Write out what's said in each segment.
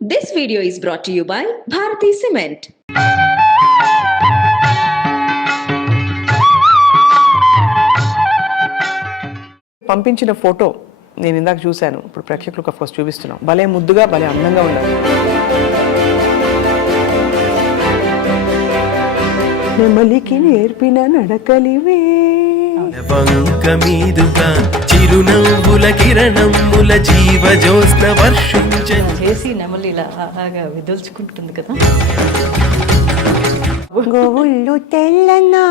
This video is brought to you by Bharati Cement. పంపించిన photo నేను ఇందాక చూశాను. ఇప్పుడు ప్రేక్షకులకు ఆఫ్ కోర్స్ చూపిస్తున్నాం. భలే ముద్దుగా భలే అందంగా ఉండాలి. నెమలికి నేర్పిన నడకలివే వంక మీదుగా చిరునవ్వుల కిరణముల జీవజోస్న వర్షించని చేసి నెమలి ఇలా అలాగా విదుల్చుకుంటుంది కదా. గోవుళ్ళు తెల్లనా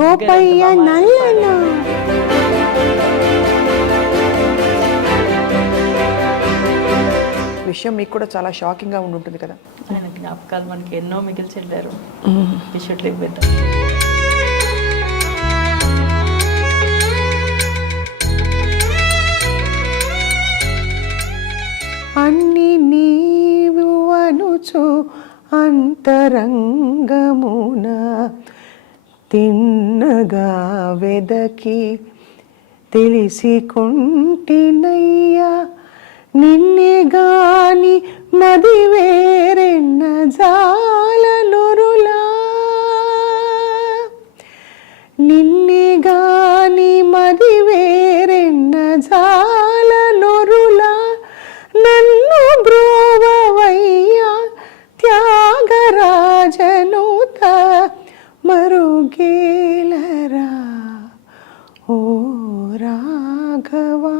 గోపయ్య నల్లనా. విషయం మీకు కూడా చాలా షాకింగ్ గా ఉంటుంది కదా. ఆయన జ్ఞాపకాలు మనకి ఎన్నో మిగిల్చి వెళ్ళారు. We should live with them. అన్ని నీవు అనుచు అంతరంగమున తిన్నగా వెదకి తెలిసి కొంటినయ్యా నిన్నే గాని మది వేరెన్న జాలనురులా నిన్నే గాని మది వేరెన్న జాలనురులా నన్ను బ్రోవవయ్యా త్యాగరాజనుత మరుగేలరా ఓ రాఘవా.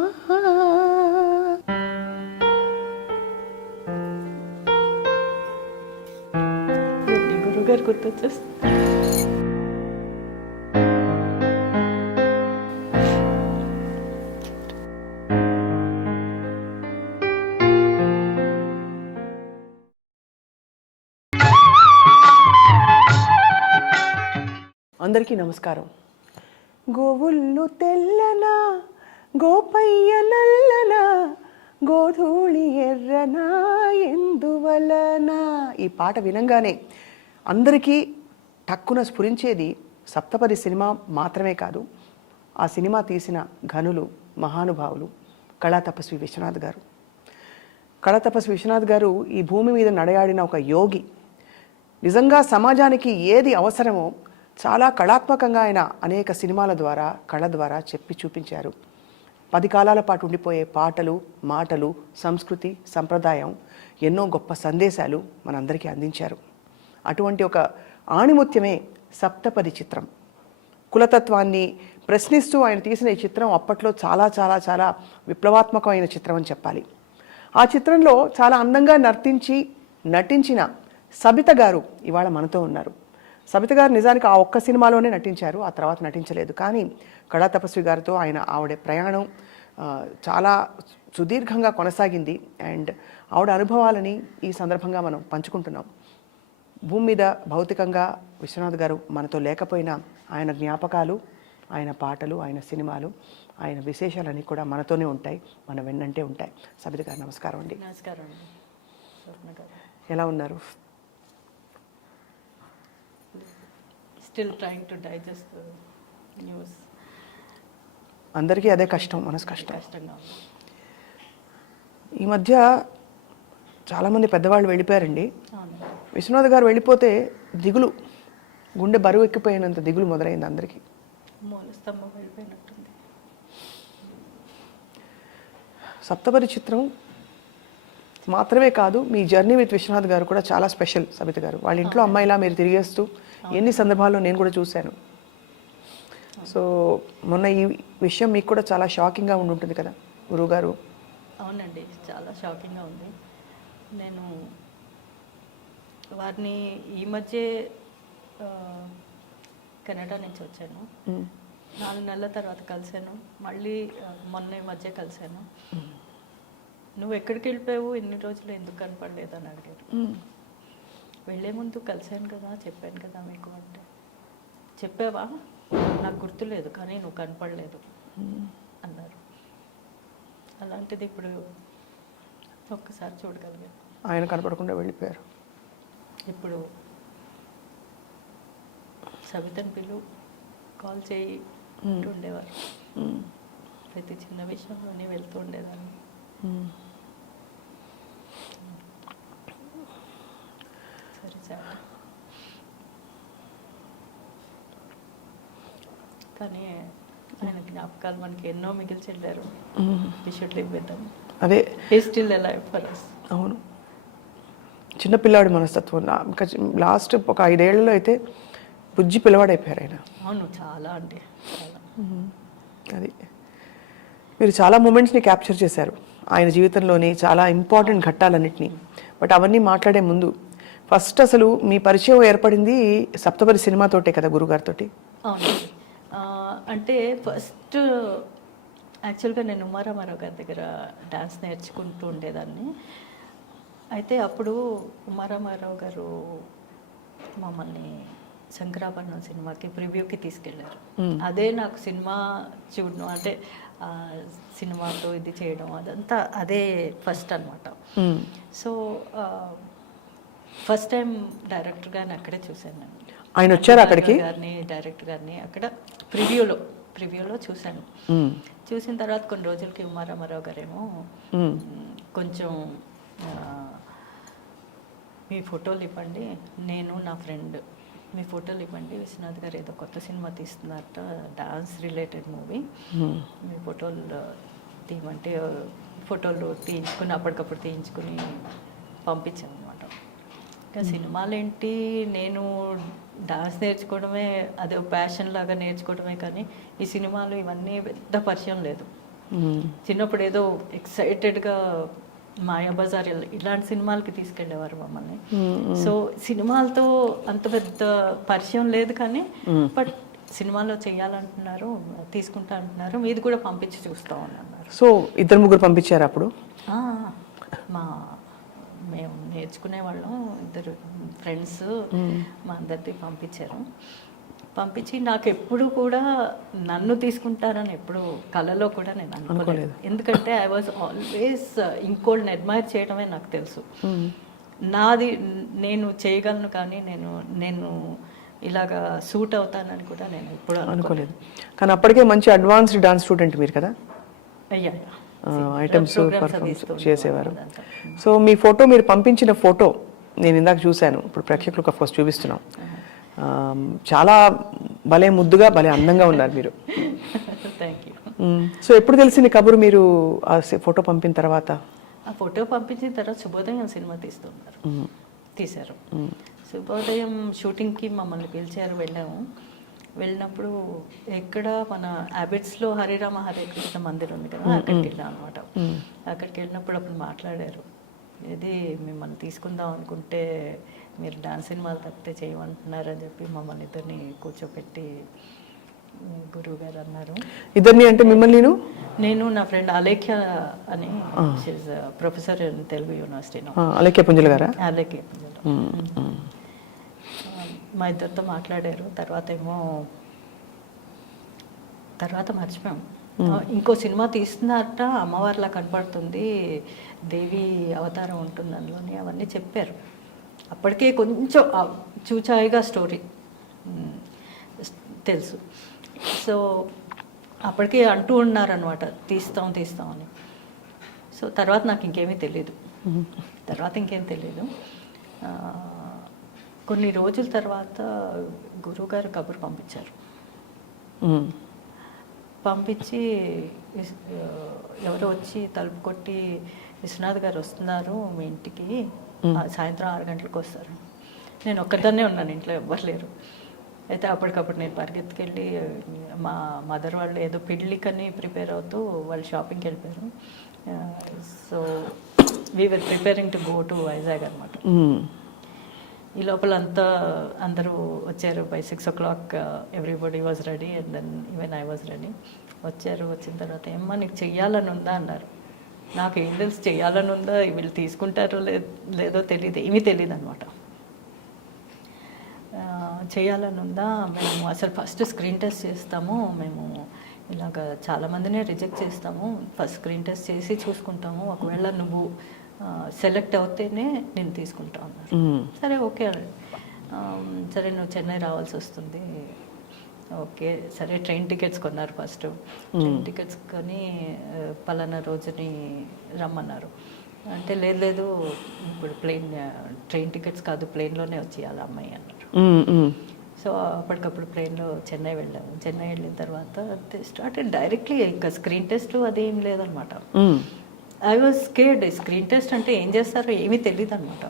గురుగారు గుర్తొచ్చేస్తుంది. అందరికీ నమస్కారం. గోవుళ్ళు తెల్లనా గోపయ్య నల్లనా గోధూళి ఎర్రనా ఎందువలనా. ఈ పాట వినంగానే అందరికీ టక్కున స్ఫురించేది సప్తపది సినిమా మాత్రమే కాదు, ఆ సినిమా తీసిన ఘనులు మహానుభావులు కళాతపస్వి విశ్వనాథ్ గారు. కళాతపస్వి విశ్వనాథ్ గారు ఈ భూమి మీద నడయాడిన ఒక యోగి. నిజంగా సమాజానికి ఏది అవసరమో చాలా కళాత్మకంగా ఆయన అనేక సినిమాల ద్వారా కళ ద్వారా చెప్పి చూపించారు. 10 కాలాల పాటు ఉండిపోయే పాటలు మాటలు సంస్కృతి సంప్రదాయం ఎన్నో గొప్ప సందేశాలు మనందరికీ అందించారు. అటువంటి ఒక ఆణిముత్యమే సప్తపది చిత్రం. కులతత్వాన్ని ప్రశ్నిస్తూ ఆయన తీసిన ఈ చిత్రం అప్పట్లో చాలా చాలా చాలా విప్లవాత్మకమైన చిత్రం అని చెప్పాలి. ఆ చిత్రంలో చాలా అందంగా నటించిన సబిత గారు ఇవాళ మనతో ఉన్నారు. సబిత గారు నిజానికి ఆ ఒక్క సినిమాలోనే నటించారు, ఆ తర్వాత నటించలేదు. కానీ కళాతపస్వి గారితో ఆవిడ ప్రయాణం చాలా సుదీర్ఘంగా కొనసాగింది. అండ్ ఆవిడ అనుభవాలని ఈ సందర్భంగా మనం పంచుకుంటున్నాం. భూమి మీద భౌతికంగా విశ్వనాథ్ గారు మనతో లేకపోయినా ఆయన జ్ఞాపకాలు, ఆయన పాటలు, ఆయన సినిమాలు, ఆయన విశేషాలన్నీ కూడా మనతోనే ఉంటాయి, మన వెన్నంటే ఉంటాయి. సబిత గారు నమస్కారం అండి. నమస్కారం అండి. స్వర్ణ గారు ఎలా ఉన్నారు? Still trying to digest news. అందరికీ అదే కష్టం, మనసు కష్టం. కష్టంగా ఉంది. ఈ మధ్య చాలామంది పెద్దవాళ్ళు వెళ్ళిపోయారండి. అవును. విశ్వనాథ్ గారు వెళ్ళిపోతే దిగులు, గుండె బరువు ఎక్కిపోయినంత దిగులు మొదలైంది అందరికీ. మూల స్తంభం వెళ్ళిపోయినట్టుంది. సప్తపది చిత్రం మాత్రమే కాదు, మీ జర్నీ విత్ విశ్వనాథ్ గారు కూడా చాలా స్పెషల్. సబిత గారు వాళ్ళ ఇంట్లో అమ్మాయిలా మీరు తిరిగేస్తూ ఎన్ని సందర్భాల్లో నేను కూడా చూశాను. సో మొన్న ఈ విషయం మీకు కూడా చాలా షాకింగ్గా ఉంటుంది కదా గురువుగారు. అవునండి, చాలా షాకింగ్గా ఉంది. నేను వారిని ఈ మధ్య కెనడా నుంచి వచ్చాను. 4 నెలల తర్వాత కలిశాను. మళ్ళీ మొన్న ఈ మధ్య కలిశాను. నువ్వు ఎక్కడికి వెళ్ళిపోయావు, ఎన్ని రోజులు ఎందుకు కనపడలేదు అని అడిగారు. వెళ్ళే ముందు కలిశాను కదా, చెప్పాను కదా మీకు అంటే, చెప్పావా నాకు గుర్తులేదు కానీ నువ్వు కనపడలేదు అన్నారు. అలాంటిది ఇప్పుడు ఒక్కసారి చూడగలిగాను. ఆయన కనపడకుండా వెళ్ళిపోయారు. ఇప్పుడు సబితని పిలు, కాల్ చేయి ఉండేవారు. ప్రతి చిన్న విషయంలోనే వెళ్తూ ఉండేదాన్ని. sad. కానీ ఆయన జ్ఞాపకాలు మనకి ఎన్నో మిగిల్చి వెళ్ళారు. We should live with them. అదే He's still alive for us. అవును, చిన్నపిల్లాడి మనస్తత్వం. లాస్ట్ ఒక 5 ఏళ్లలో అయితే బుజ్జి పిల్లవాడైపోయారు ఆయన. అవును, చాలా అండి, చాలా. అది మీరు చాలా మూమెంట్స్ని క్యాప్చర్ చేశారు ఆయన జీవితంలోని చాలా ఇంపార్టెంట్ ఘట్టాలన్నింటినీ. బట్ అవన్నీ మాట్లాడే ముందు ఫస్ట్ అసలు మీ పరిచయం ఏర్పడింది సప్తపరి సినిమాతోటే కదా, గురుగారితో? అవునండి. అంటే ఫస్ట్ యాక్చువల్గా నేను ఉమారామారావు గారి దగ్గర డాన్స్ నేర్చుకుంటూ ఉండేదాన్ని. అయితే అప్పుడు ఉమారామారావు గారు మమ్మల్ని శంకరాభరణం సినిమాకి ప్రివ్యూకి తీసుకెళ్ళారు. అదే నాకు సినిమా చూడడం, అంటే సినిమాతో ఇది చేయడం, అదంతా అదే ఫస్ట్ అనమాట. సో ఫస్ట్ టైం డైరెక్టర్ గారిని అక్కడే చూశాను నేను. ఆయన వచ్చారు అక్కడికి? డైరెక్టర్ గారిని అక్కడ ప్రివ్యూలో చూశాను. చూసిన తర్వాత కొన్ని రోజులకి ఉమారామారావు గారేమో కొంచెం మీ ఫోటోలు ఇవ్వండి, నేను నా ఫ్రెండ్ మీ ఫోటోలు ఇవ్వండి, విశ్వనాథ్ గారు ఏదో కొత్త సినిమా తీస్తున్నారట, డాన్స్ రిలేటెడ్ మూవీ, మీ ఫోటోలు తీయమంటే ఫోటోలు తీయించుకుని అప్పటికప్పుడు తీయించుకుని పంపించాను అనమాట. ఇంకా సినిమాలు ఏంటి, నేను డాన్స్ నేర్చుకోవడమే అదే ప్యాషన్ లాగా నేర్చుకోవడమే, కానీ ఈ సినిమాలు ఇవన్నీ పెద్ద పరిచయం లేదు. చిన్నప్పుడు ఏదో ఎక్సైటెడ్గా మాయాబజార్ ఇలాంటి సినిమాలకి తీసుకెళ్ళేవారు మమ్మల్ని. సో సినిమాలతో అంత పెద్ద పరిచయం లేదు, కానీ బట్ సినిమాలో చెయ్యాలంటున్నారు, తీసుకుంటా అంటున్నారు, మీది కూడా పంపించి చూస్తామని అన్నారు. సో 2-3 పంపించారు అప్పుడు? మేము నేర్చుకునే వాళ్ళం, 2 ఫ్రెండ్స్ మా అందరిది పంపించారు. పంపించి నాకు ఎప్పుడు కూడా నన్ను తీసుకుంటారని ఎప్పుడు కళలో కూడా నేను అనుకోలేదు. ఎందుకంటే ఐ వాజ్ ఆల్వేస్ ఇంకోళ్ళని అడ్మైర్ చేయడమే నాకు తెలుసు. నాది నేను చేయగలను, కానీ నేను ఇలాగా సూట్ అవుతానని కూడా నేను ఎప్పుడు అనుకోలేదు. కానీ అప్పటికే మంచి అడ్వాన్స్డ్ డాన్స్ స్టూడెంట్ మీరు కదా? అయ్యా, ఐటమ్స్ పర్ఫార్మెన్స్ చేసేవారు. సో మీ ఫోటో, మీరు పంపించిన ఫోటో నేను ఇందాక చూశాను, ఇప్పుడు ప్రేక్షకులకు అఫ్కోర్స్ చూపిస్తున్నాం. చాలా భలే ముద్దుగా భలే అందంగా ఉన్నారు మీరు. Thank you. సో ఎప్పుడు తెలిసింది కబురు మీరు ఆ ఫోటో పంపిన తర్వాత? ఆ ఫోటో పంపించిన తర్వాత శుభోదయం సినిమా తీశారు. శుభోదయం షూటింగ్కి మమ్మల్ని పిలిచారు, వెళ్ళినప్పుడు ఎక్కడ మన హ్యాబిట్స్లో హరిరామ హరే కృష్ణ మందిర్ ఉంది కదా, అక్కడికి వెళ్ళాం అనమాట. అక్కడికి వెళ్ళినప్పుడు అప్పుడు మాట్లాడారు, ఇది మిమ్మల్ని తీసుకుందాం అనుకుంటే మీరు డాన్స్ సినిమాలు తప్పితే చేయమంటున్నారని చెప్పి మమ్మల్ని ఇద్దరిని కూర్చోపెట్టి గురువు గారు అన్నారు. ఇద్దరిని అంటే మిమ్మల్ని? నేను నా ఫ్రెండ్ అలేఖ్య అని, ప్రొఫెసర్ ఇన్ తెలుగు యూనివర్సిటీలో. అలేఖ్య పుంజల గారా? అలేఖ్య పుంజల. మా ఇద్దరితో మాట్లాడారు. తర్వాత మర్చిపోయాం. ఇంకో సినిమా తీస్తున్నారట, అమ్మవారిలా కనపడుతుంది, దేవి అవతారం ఉంటుంది అందులోని, అవన్నీ చెప్పారు. అప్పటికే కొంచెం చూచాయిగా స్టోరీ తెలుసు. సో అప్పటికే అంటూ ఉన్నారనమాట, తీస్తాం అని. సో తర్వాత నాకు ఇంకేమీ తెలీదు. కొన్ని రోజుల తర్వాత గురువుగారు కబురు పంపించారు. పంపించి ఎవరో వచ్చి తలుపు కొట్టి, విశ్వనాథ్ గారు వస్తున్నారు మీ ఇంటికి, సాయంత్రం 6 గంటలకు వస్తారు. నేను ఒక్కదాన్నే ఉన్నాను, ఇంట్లో ఎవ్వరు లేరు. అయితే అప్పటికప్పుడు నేను పరిగెత్తుకెళ్ళి, మా మదర్ వాళ్ళు ఏదో పెళ్ళికని ప్రిపేర్ అవుతూ వాళ్ళు షాపింగ్కి వెళ్ళిపోయారు. So we were preparing to go to Vizag అనమాట. ఈ లోపల అందరూ వచ్చారు. By 6 o'clock everybody was ready, and then even I was ready. వచ్చిన తర్వాత ఏమ్మా నీకు చెయ్యాలని ఉందా అన్నారు. నాకు ఏం తెలుసు చెయ్యాలని ఉందా, వీళ్ళు తీసుకుంటారో లేదో తెలియదు, ఏమీ తెలియదు అనమాట. చేయాలని ఉందా, మేము అసలు ఫస్ట్ స్క్రీన్ టెస్ట్ చేస్తాము, మేము ఇలాగ చాలామందినే రిజెక్ట్ చేస్తాము, ఫస్ట్ స్క్రీన్ టెస్ట్ చేసి చూసుకుంటాము, ఒకవేళ నువ్వు సెలెక్ట్ అవుతేనే నేను తీసుకుంటా అన్నారు. సరే ఓకే, సరే నువ్వు చెన్నై రావాల్సి వస్తుంది, ఓకే సరే. ట్రైన్ టికెట్స్ కొన్నారు. ఫస్ట్ ట్రైన్ టికెట్స్ కొని పలానా రోజుని రమ్మన్నారు. అంటే లేదు లేదు ఇప్పుడు ట్రైన్ టికెట్స్ కాదు ప్లేన్లోనే వచ్చేయాలి అమ్మాయి అన్నారు. సో అప్పటికప్పుడు ప్లేన్లో చెన్నై వెళ్ళాము. చెన్నై వెళ్ళిన తర్వాత స్టార్టెడ్ డైరెక్ట్లీ ఇంకా స్క్రీన్ టెస్ట్ అదేం లేదనమాట. I was scared. Screen test అంటే ఏం చేస్తారో ఏమీ తెలియదు అనమాట.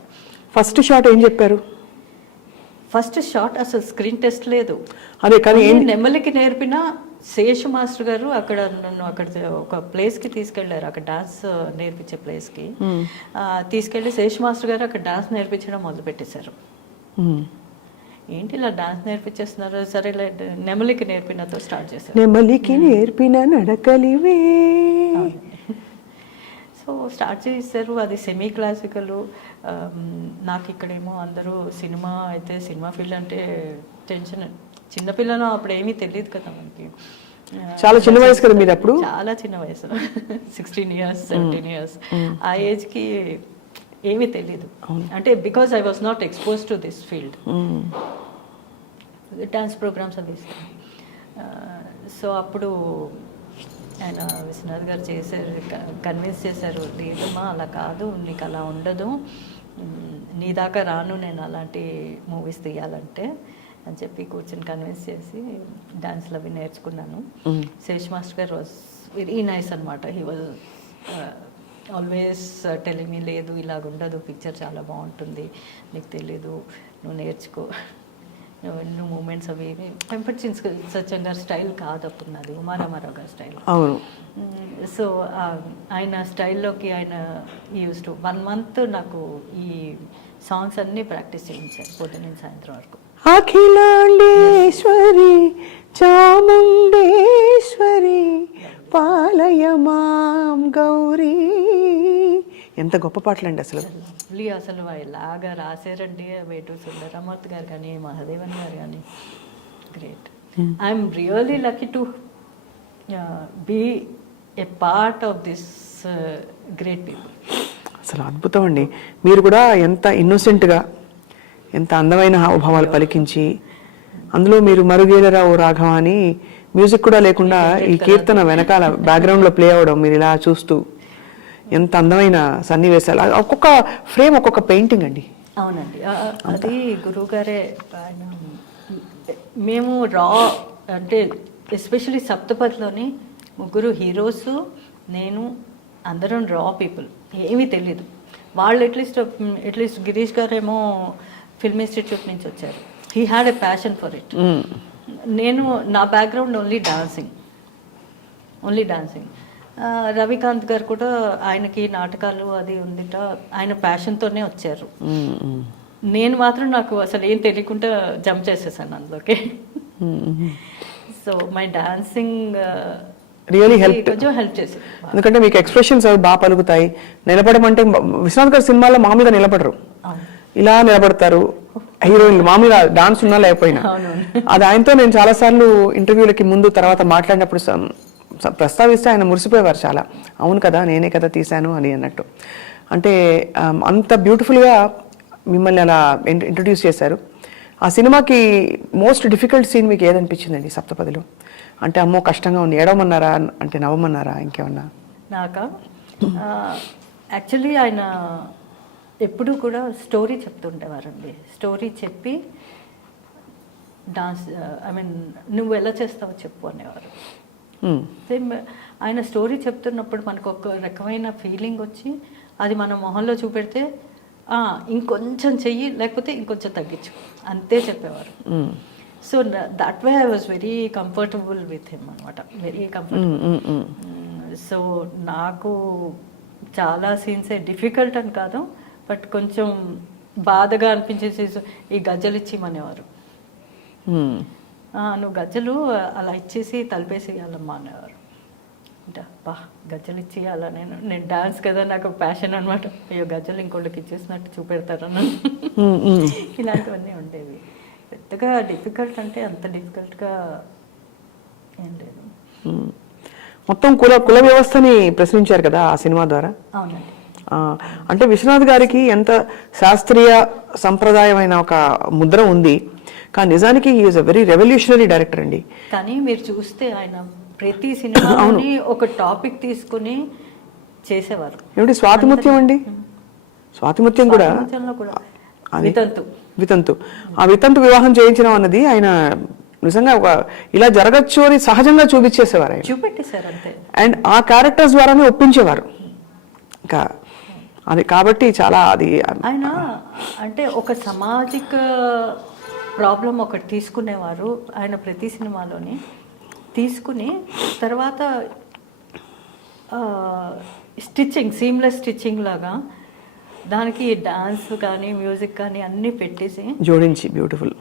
ఫస్ట్ షాట్ ఏం చెప్పారు? ఫస్ట్ షాట్ అసలు స్క్రీన్ టెస్ట్ లేదు. అదే కానీ నెమ్మలికి నేర్పిన శేషు మాస్టర్ గారు అక్కడ నన్ను అక్కడ ఒక ప్లేస్కి తీసుకెళ్లారు, అక్కడ డాన్స్ నేర్పించే ప్లేస్కి తీసుకెళ్ళి శేషు మాస్టర్ గారు అక్కడ డాన్స్ నేర్పించడం మొదలు పెట్టేశారు. ఏంటి ఇలా డాన్స్ నేర్పించేస్తున్నారు, సరే నెమలికి నేర్పినతో స్టార్ట్ చేశారు. నెమలికి నేర్పిన నడకలివే. సో స్టార్ట్ చేశారు. అది సెమీ క్లాసికల్. నాకు ఇక్కడేమో అందరూ సినిమా అయితే సినిమా ఫీల్డ్ అంటే టెన్షన్. చిన్నపిల్లను అప్పుడు ఏమీ తెలియదు కదా మనకి. చాలా చిన్న వయసు కదా మీరు అప్పుడు? చాలా చిన్న వయసు, 16 years 17 years. ఆ ఏజ్కి ఏమీ తెలీదు. అంటే because I was not expose to this field. Dance programs అవి ఇస్తాను. సో అప్పుడు ఆయన విశ్వనాథ్ గారు చేశారు, కన్విన్స్ చేశారు, లేదమ్మా అలా కాదు, నీకు అలా ఉండదు, నీ దాకా రాను నేను అలాంటి మూవీస్ తీయాలంటే అని చెప్పి కూర్చొని కన్విన్స్ చేసి డాన్స్లు అవి నేర్చుకున్నాను. శేష్ మాస్టర్ గారు వాజ్ వెరీ నైస్ అనమాట. He was always telling me, లేదు ఇలాగ ఉండదు, పిక్చర్ చాలా బాగుంటుంది, నీకు తెలీదు, నువ్వు నేర్చుకో, నువ్వు మూమెంట్స్ అవి వెంపటి సత్యం గారి స్టైల్ కాదు అప్పుడు నాది, ఉమారామారావు గారి స్టైల్. అవును. సో ఆయన స్టైల్లోకి ఆయన యూజ్ టు 1 month నాకు ఈ సాంగ్స్ అన్నీ ప్రాక్టీస్ చేయించారు పొద్దున్న నుంచి సాయంత్రం వరకు. అఖిలాండేశ్వరి చాముండేశ్వరి పాలయమాం గౌరీ. ఎంత గొప్ప పాటలండి అసలు. అసలు ఇలాగా రాశారండి వేటూరు సుందరరామూర్తి గారు కానీ మహాదేవన్ గారు కానీ. Great. I'm really lucky to be a part of this great people. అసలు అద్భుతం అండి. మీరు కూడా ఎంత ఇన్నోసెంట్గా, ఎంత అందమైన హావభావాలు పలికించి, అందులో మీరు మరుగేలరా ఓ రాఘవ అని మ్యూజిక్ కూడా లేకుండా ఈ కీర్తన వెనకాల బ్యాక్గ్రౌండ్లో ప్లే అవ్వడం, మీరు ఇలా చూస్తూ ఎంత అందమైన సన్నివేశాలు. ఒక్కొక్క ఫ్రేమ్ ఒక్కొక్క పెయింటింగ్ అండి. అవునండి. అది గురువు గారే. ఆయన మేము రా అంటే ఎస్పెషలీ సప్తపదిలోని 3 హీరోస్, నేను, అందరం రా పీపుల్, ఏమీ తెలీదు. వాళ్ళు అట్లీస్ట్ గిరీష్ గారేమో ఫిల్మ్ ఇన్స్టిట్యూట్ నుంచి వచ్చారు. He had a passion for it. నేను నా బ్యాక్గ్రౌండ్ ఓన్లీ డాన్సింగ్. రవికాంత్ గారు కూడా ఆయనకి నాటకాలు అది ఉందిట, ఆయన ప్యాషన్తోనే వచ్చారు. నేను మాత్రం నాకు అసలు ఏం తెలియకుండా జంప్ చేసేసాను అందులోకి. సో మై డాన్సింగ్ రియలీ కొంచెం హెల్ప్ చేసింది. ఎందుకంటే మీకు ఎక్స్ప్రెషన్స్ అవి బాగా పలుకుతాయి. నిలబడమంటే విశ్వనాథ్ గారి సినిమాల్లో మామూలుగా నిలబడరు, ఇలా నిలబడతారు హీరోయిన్లు, మామూలుగా డాన్స్ ఉన్నా లేకపోయినా. అది ఆయనతో నేను చాలాసార్లు ఇంటర్వ్యూలకి ముందు తర్వాత మాట్లాడినప్పుడు ప్రస్తావిస్తే ఆయన మురిసిపోయేవారు చాలా. అవును కదా, నేనే కదా తీశాను అని అన్నట్టు. అంటే అంత బ్యూటిఫుల్గా మిమ్మల్ని అలా ఇంట్రడ్యూస్ చేశారు. ఆ సినిమాకి మోస్ట్ డిఫికల్ట్ సీన్ మీకు ఏదనిపించిందండి సప్తపదిలో? అంటే అమ్మో కష్టంగా ఉంది, ఏడవమన్నారా అంటే నవ్వమన్నారా ఇంకేమన్నా? నాకా యాక్చువల్లీ ఆయన ఎప్పుడూ కూడా స్టోరీ చెప్తుండేవారండి. స్టోరీ చెప్పి డాన్స్ నువ్వు ఎలా చేస్తావో చెప్పు అనేవారు. ఆయన స్టోరీ చెప్తున్నప్పుడు మనకు ఒక రకమైన ఫీలింగ్ వచ్చి అది మన మొహంలో చూపెడితే ఇంకొంచెం చెయ్యి, లేకపోతే ఇంకొంచెం తగ్గించు, అంతే చెప్పేవారు. So that way I was very comfortable with him అనమాట, వెరీ కంఫర్టబుల్. సో నాకు చాలా సీన్సే డిఫికల్ట్ అని కాదు, బట్ కొంచెం బాధగా అనిపించేసి ఈ గజ్జలు ఇచ్చిమనేవారు. నువ్వు గజ్జలు అలా ఇచ్చేసి తలిపేసేయాలమ్మా అనేవారు. అంటే బా గజ్జలు ఇచ్చేయాలా, నేను డాన్స్ కదా నాకు ప్యాషన్ అనమాట. అయ్యో గజ్జలు ఇంకోళ్ళకి ఇచ్చేసినట్టు చూపెడతారు అన్నాను. ఇలాంటివన్నీ ఉండేవి. పెద్దగా డిఫికల్ట్ అంటే అంత డిఫికల్ట్గా ఏం లేదు. మొత్తం కుల వ్యవస్థని ప్రశ్నించారు కదా ఆ సినిమా ద్వారా. అవునండి. అంటే విశ్వనాథ్ గారికి ఎంత శాస్త్రీయ సంప్రదాయమైన ఒక ముద్ర ఉంది, కానీ నిజానికి is a very revolutionary director అండి. కానీ మీరు చూస్తే ఆయన ప్రతి సినిమాలోని ఒక టాపిక్ తీసుకుని చేసేవారు. ఏమిటి స్వాతిముత్యం అండి? స్వాతిముత్యం కూడా స్వాతంత్ర్యంలో కూడా అది వితంతు. వితంతు. ఆ వితంతు వివాహం చేయించడం అన్నది ఆయన నిజంగా ఒక ఇలా జరగచ్చు అని సహజంగా చూపించేసేవారు ఆయన. చూపెట్టేశారు అంతే. అండ్ ఆ క్యారెక్టర్స్ ద్వారానే ఒప్పించేవారు. ఇంకా అది కాబట్టి చాలా అది ఆయన అంటే ఒక సామాజిక ప్రాబ్లం ఒకటి తీసుకునేవారు ఆయన ప్రతి సినిమాలోని. తీసుకుని తర్వాత స్టిచ్చింగ్, సీమ్లెస్ స్టిచ్చింగ్ లాగా దానికి డాన్స్ కానీ మ్యూజిక్ కానీ అన్నీ పెట్టేసి జోడించి బ్యూటిఫుల్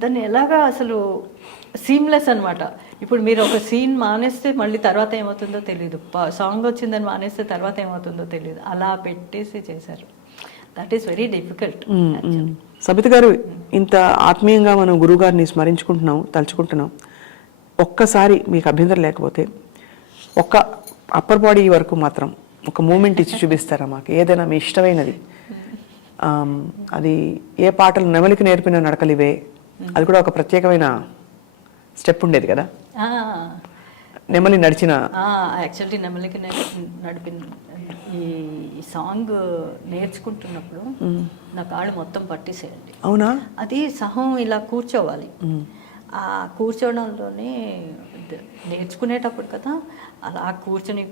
దాన్ని ఎలాగా అసలు సీమ్లెస్ అనమాట. ఇప్పుడు మీరు ఒక సీన్ మానేస్తే మళ్ళీ తర్వాత ఏమవుతుందో తెలియదు, సాంగ్ వచ్చిందని మానేస్తే తర్వాత ఏమవుతుందో తెలియదు, అలా పెట్టేసి చేశారు. That is very difficult. Sabitha గారు, ఇంత ఆత్మీయంగా మనం గురువు గారిని స్మరించుకుంటున్నాం, తలుచుకుంటున్నాం. ఒక్కసారి మీకు అభ్యంతరం లేకపోతే ఒక్క అప్పర్ బాడీ వరకు మాత్రం ఒక మూమెంట్ ఇచ్చి చూపిస్తారా మాకు? ఏదైనా మీ ఇష్టమైనది. అది ఏ పాటలు? నెమలికి నేర్పిన నడకలివే, అది కూడా ఒక ప్రత్యేకమైన స్టెప్ ఉండేది కదా, నెమలి నడిచిన. యాక్చువల్లీ నెమలికి నడిపిన ఈ సాంగ్ నేర్చుకుంటున్నప్పుడు నా కాళ్ళు మొత్తం పట్టేసేయండి. అవునా? అది సహం ఇలా కూర్చోవాలి. ఆ కూర్చోవడంలోనే నేర్చుకునేటప్పుడు కదా అలా కూర్చుని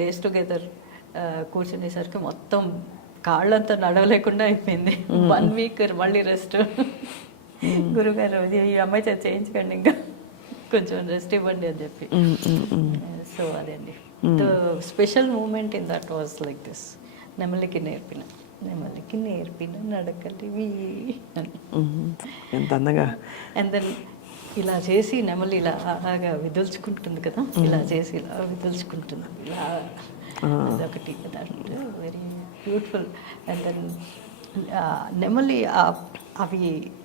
డేస్ టుగెదర్ కూర్చునేసరికి మొత్తం కాళ్ళంతా నడవలేకుండా అయిపోయింది. 1 వీక్ మళ్ళీ రెస్ట్. గురుగారు ఈ అమ్మాయి చేత చేయించకండి, ఇంకా కొంచెం రెస్ట్ ఇవ్వండి అని చెప్పి. సో అదండి the special moment in that was like this. నెమలికి నేర్పిన నడకలివి అని. ఎంత అందంగా. అండ్ దెన్ ఇలా చేసి నెమలి ఇలా అలాగా విదుల్చుకుంటుంది కదా, ఇలా చేసి ఇలా విదుల్చుకుంటుంది, ఇలా అదొకటి. That very beautiful. And then నెమలి అవి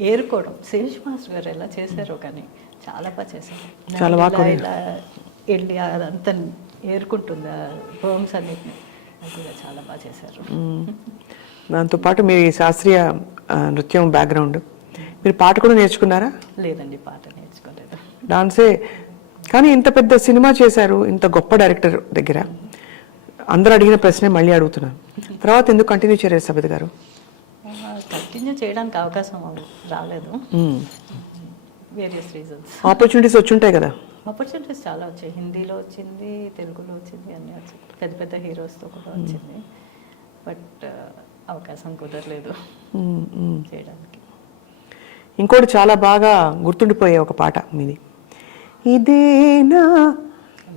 ఏరుకోవడం శేష్ మాస్టర్ గారు ఎలా చేశారో కానీ చాలా బాగా చేశారు. చాలా బాగా ఇలా వెళ్ళి అదంతా ఏరుకుంటుంది ఆ బోమ్స్ అన్నిటిని, అది కూడా చాలా బాగా చేశారు. దాంతోపాటు మీ శాస్త్రీయ నృత్యం బ్యాక్గ్రౌండ్, మీరు పాట కూడా నేర్చుకున్నారా? లేదండి, పాట నేర్చుకోలేదు. డాన్సే. కానీ ఇంత పెద్ద సినిమా చేశారు, ఇంత గొప్ప డైరెక్టర్ దగ్గర. అందరూ అడిగిన ప్రశ్నే మళ్ళీ అడుగుతున్నాను, తర్వాత ఎందుకు కంటిన్యూ చేయలేదు సబిత గారు? కంటిన్యూ చేయడానికి అవకాశం రాలేదు, వేరియస్ రీజన్స్. ఆపర్చునిటీస్ వచ్చుంటాయి కదా? ఆపర్చునిటీస్ చాలా వచ్చాయి. హిందీలో వచ్చింది, తెలుగులో వచ్చింది, అన్నీ వచ్చింది. పెద్ద పెద్ద హీరోస్తో కూడా వచ్చింది. బట్ అవకాశం కుదరలేదు చేయడానికి. ఇంకోటి చాలా బాగా గుర్తుండిపోయే ఒక పాట మీది, ఇదేనా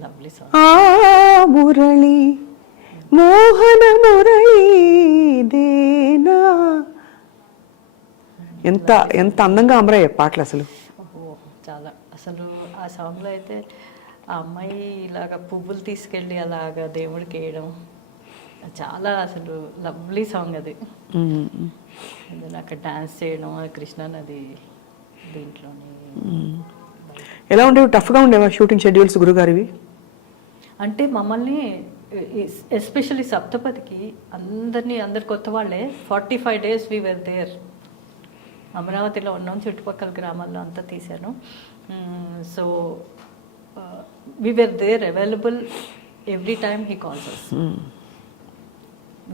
లవ్లీ సాంగ్. ఆ మురళి మోహన మురళి ఇదేనా. ఎంత ఎంత అందంగా అమరాయి పాటలు అసలు. చాలా అసలు ఆ సాంగ్లో అయితే ఆ అమ్మాయి ఇలాగ పువ్వులు తీసుకెళ్ళి అలాగా దేవుడికి వేయడం చాలా అసలు లవ్లీ సాంగ్ అది. అక్కడ డాన్స్ చేయడం, కృష్ణా నది దీంట్లోని. ఎలా ఉండేవి? టఫ్గా ఉండేవా షూటింగ్ షెడ్యూల్స్ గురుగారివి? అంటే మమ్మల్ని ఎస్పెషల్లీ సప్తపదికి అందరు కొత్త వాళ్ళే. 45 days వీ వర్ దేర్. అమరావతిలో ఉన్నాం, చుట్టుపక్కల గ్రామాల్లో అంతా తీశాను. So we were there available every time he calls us.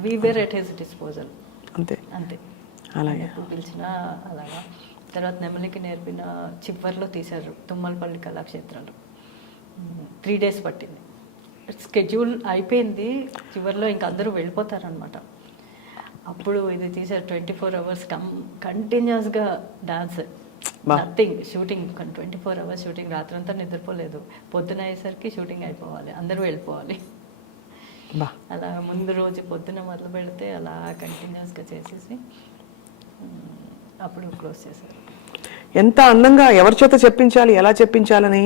We were at his disposal. అంతే అంతే, అలాగే పిలిచిన అలాగా. తర్వాత నెమలికి నేర్పిన చివరిలో తీశారు తుమ్మలపల్లి కళాక్షేత్రాలు. 3 days పట్టింది. స్కెడ్యూల్ అయిపోయింది, చివరిలో ఇంక అందరూ వెళ్ళిపోతారనమాట. అప్పుడు ఇది తీశారు 24 hours కంటిన్యూస్గా dance, nothing. Shooting 24 hours shooting, రాత్రంతా నిద్రపోలేదు. పొద్దున అయ్యేసరికి షూటింగ్ అయిపోవాలి, అందరూ వెళ్ళిపోవాలి. అలా ముందు రోజు పొద్దున మొదలు పెడితే అలా కంటిన్యూస్గా చేసేసి అప్పుడు క్లోజ్ చేశారు. ఎంత అందంగా ఎవరి చేత చెప్పించాలి, ఎలా చెప్పించాలని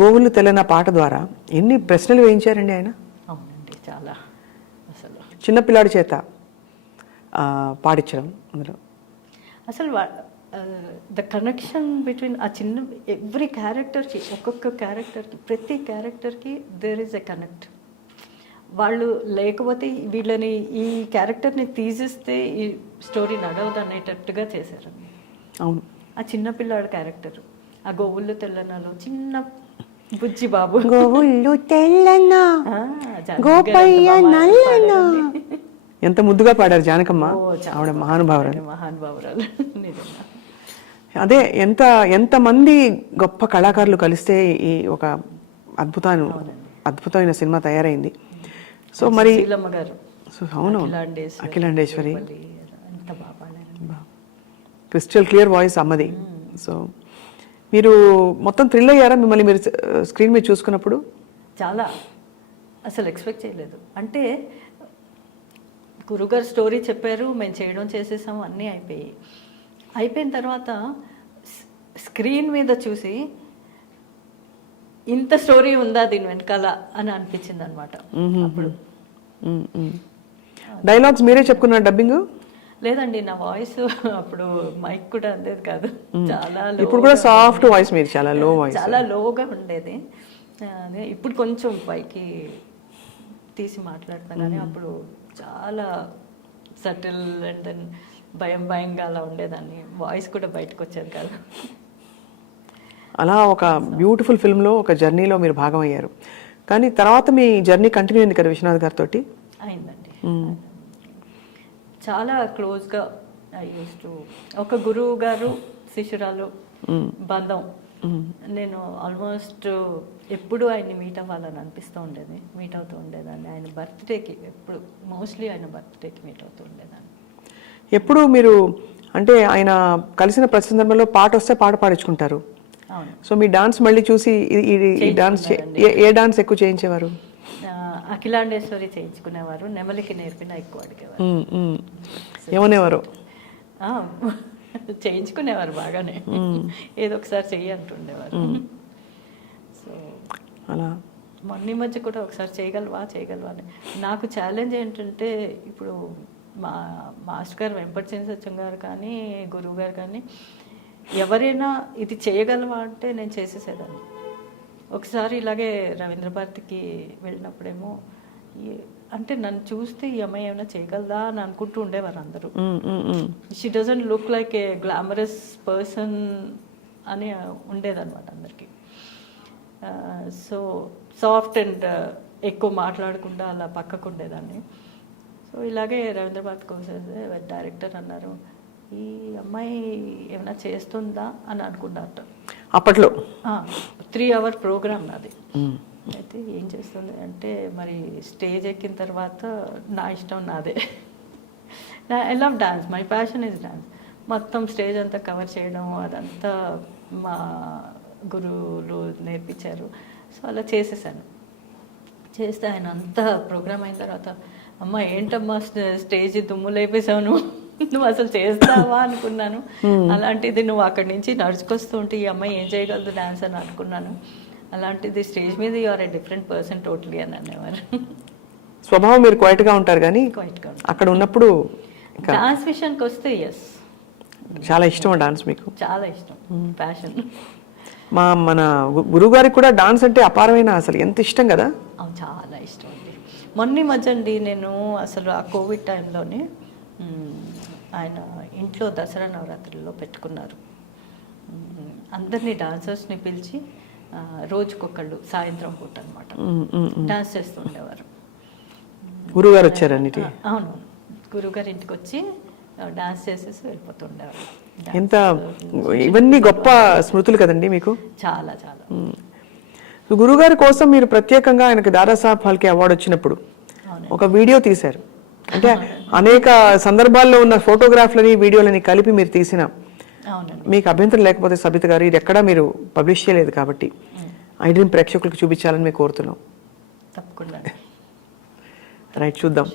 గోవులు తెల్లన పాట ద్వారా ఎన్ని ప్రశ్నలు వేయించారండి ఆయన. అవునండి, చాలా అసలు చిన్నపిల్లాడి చేత పాడించడం అందులో అసలు ద కనెక్షన్ బిట్వీన్ ఆ చిన్న ఎవ్రీ క్యారెక్టర్కి, ఒక్కొక్క క్యారెక్టర్కి, ప్రతి క్యారెక్టర్కి దేర్ ఈజ్ ఎ కనెక్ట్. వాళ్ళు లేకపోతే వీళ్ళని, ఈ క్యారెక్టర్ని తీసిస్తే ఈ స్టోరీ నడవదు అనేటట్టుగా చేశారు. అవును. ఆ చిన్నపిల్లాడు క్యారెక్టర్, ఆ గోవుళ్ళు తెల్లనలో చిన్న బుజ్జి బాబు. గోవుళ్ళు తెల్లనా ఆ, జానకి గోపయ్య గారు అంత బాగా నల్లనా. పాడారండి. ఎంత ముద్దుగా పాడారు జానకమ్మ. ఓ, చాలా ఆవిడ బాగా మహానుభావురాలు. పాడారు, మహానుభావురాలు నిజంగా. అదే ఎంతమంది గొప్ప కళాకారులు కలిస్తే ఈ ఒక అద్భుతమైన సినిమా తయారైంది. సో మరి శీలమ్మ గారు, అవును, అఖిలాండేశ్వరి, అఖిలాండేశ్వరి ఎంత బాగా పాడారు. క్రిస్టల్ క్లియర్ వాయిస్ అమ్మది. సో మీరు మొత్తం థ్రిల్ అయ్యారా మిమ్మల్ని మీరు స్క్రీన్ మీద చూసుకున్నప్పుడు? చాలా, అసలు ఎక్స్పెక్ట్ చేయలేదు. అంటే గురుగారు స్టోరీ చెప్పారు, మేము చేయడం చేసేసాము, అన్నీ అయిపోయిన తర్వాత స్క్రీన్ మీద చూసి ఇంత స్టోరీ ఉందా దీని వెనకాల అని అనిపించింది అనమాట. అప్పుడు డైలాగ్స్ మీరే చెప్పుకున్నారు డబ్బింగ్? లేదండి, నా వాయిస్ అప్పుడు మైక్ కూడా అందేది కాదు, చాలా ఇప్పుడు కూడా సాఫ్ట్ వాయిస్ మీరు, చాలా లో వాయిస్, చాలా లోగా ఉండేది. అదే ఇప్పుడు కొంచెం పైకి తీసి మాట్లాడతాను, కానీ అప్పుడు చాలా సటిల్ అండ్ దెన్ భయంగా అలా ఉండేదాన్ని. వాయిస్ కూడా బయటకు వచ్చేది కాదు. అలా ఒక బ్యూటిఫుల్ ఫిల్మ్లో, ఒక జర్నీలో మీరు భాగం అయ్యారు. కానీ తర్వాత మీ జర్నీ కంటిన్యూ అయింది కదా విశ్వనాథ్ గారితో? అయిందండి, చాలా క్లోజ్గా. ఐ యూస్ టు, ఒక గురువు గారు శిష్యురాలు బంధం. నేను ఆల్మోస్ట్ ఎప్పుడు ఆయన్ని మీట్ అవ్వాలని అనిపిస్తూ ఉండేది, మీట్ అవుతూ ఉండేదాన్ని. ఆయన బర్త్డేకి ఎప్పుడు, మోస్ట్లీ ఆయన బర్త్డేకి మీట్ అవుతూ ఉండేదాన్ని. ఎప్పుడు మీరు అంటే ఆయన కలిసిన ప్రతి సందర్భంలో పాట వస్తే పాట పాడించుకుంటారు. సో మీ డాన్స్ మళ్ళీ చూసి ఈ డాన్స్ ఏ డాన్స్ ఎక్కువ చేయించేవారు? అఖిలాండేశ్వరి చేయించుకునేవారు, నెమలికి నేర్పిన ఎక్కువ అడిగేవారు. ఏమనేవారు? చేయించుకునేవారు బాగానే, ఏదో ఒకసారి చెయ్యి అంటుండేవారు. సో అలా మొన్న మధ్య కూడా ఒకసారి చేయగలవా అని. నాకు ఛాలెంజ్ ఏంటంటే, ఇప్పుడు మా మాస్టర్ గారు వెంపటి సత్యం గారు కానీ, గురువు గారు కానీ, ఎవరైనా ఇది చేయగలవా అంటే నేను చేసేసేదాన్ని. ఒకసారి ఇలాగే రవీంద్ర భారతికి వెళ్ళినప్పుడేమో, అంటే నన్ను చూస్తే ఈ అమ్మాయి ఏమైనా చేయగలదా అని అనుకుంటూ ఉండేవారు అందరూ. She doesn't look like A glamorous person అని ఉండేదన్నమాట అందరికీ. సో సాఫ్ట్ అండ్ ఎక్కువ మాట్లాడకుండా అలా పక్కకు ఉండేదాన్ని. సో ఇలాగే రవీంద్ర భారతికి వచ్చేసి డైరెక్టర్ అన్నారు, ఈ అమ్మాయి ఏమైనా చేస్తుందా అని అనుకున్నారట అప్పట్లో. 3 hour ప్రోగ్రామ్ నాది. అయితే ఏం చేస్తుంది అంటే, మరి స్టేజ్ ఎక్కిన తర్వాత నా ఇష్టం నాదే. I love dance, my passion is dance. మొత్తం స్టేజ్ అంతా కవర్ చేయడం అదంతా మా గురువులు నేర్పించారు. సో అలా చేసేసాను. చేస్తే ఆయన అంతా ప్రోగ్రామ్ అయిన తర్వాత, అమ్మ ఏంటమ్మా స్టేజ్ దుమ్ము లేపేసావు, నువ్వు అసలు చేస్తావా అనుకున్నాను. అలాంటిది నువ్వు అక్కడి నుంచి నడుచుకొస్తూ ఉంటే ఈ అమ్మాయి ఏం చేయగలదు డాన్స్ అని అనుకున్నాను. అలాంటిది స్టేజ్ మీద you are a different person totally అని అనేవారు. స్వభావం మీరు క్వైట్గా ఉంటారు, కానీ అక్కడ ఉన్నప్పుడు డాన్స్ విషయానికి వస్తే ఎస్, చాలా ఇష్టం డాన్స్ మీకు? చాలా ఇష్టం, ప్యాషన్. మన గురువుగారికి కూడా డాన్స్ అంటే అపారమైన, అసలు ఎంత ఇష్టం కదా? చాలా ఇష్టం అండి. మొన్న మధ్య అండి, నేను అసలు ఆ కోవిడ్ టైంలోనే ఆయన ఇంట్లో దసరా నవరాత్రుల్లో పెట్టుకున్నారు. అందరినీ డాన్సర్స్ని పిలిచి రోజుకొకళ్ళు సాయంత్రం పూట అనమాట డాన్స్ చేస్తూ ఉండేవారు. గురువుగారు వచ్చారన్నిటి? అవును, గురువుగారు ఇంటికి వచ్చి డాన్స్ చేసేసి వెళ్ళిపోతుండేవారు. ఎంత ఇవన్నీ గొప్ప స్మృతులు కదండి మీకు? చాలా చాలా. గురువుగారి కోసం మీరు ప్రత్యేకంగా ఆయనకు దాదాసాహెబ్ ఫాల్కే అవార్డు వచ్చినప్పుడు ఒక వీడియో తీశారు. అంటే అనేక సందర్భాల్లో ఉన్న ఫోటోగ్రాఫ్లని వీడియోలని కలిపి మీరు తీసిన, మీకు అభ్యంతరం లేకపోతే సబిత గారు, ఇది ఎక్కడా మీరు పబ్లిష్ చేయలేదు కాబట్టి ఐ డ్రీమ్ ప్రేక్షకులకు చూపించాలని మేము కోరుతున్నాం. తప్పకుండా. రైట్, చూద్దాం.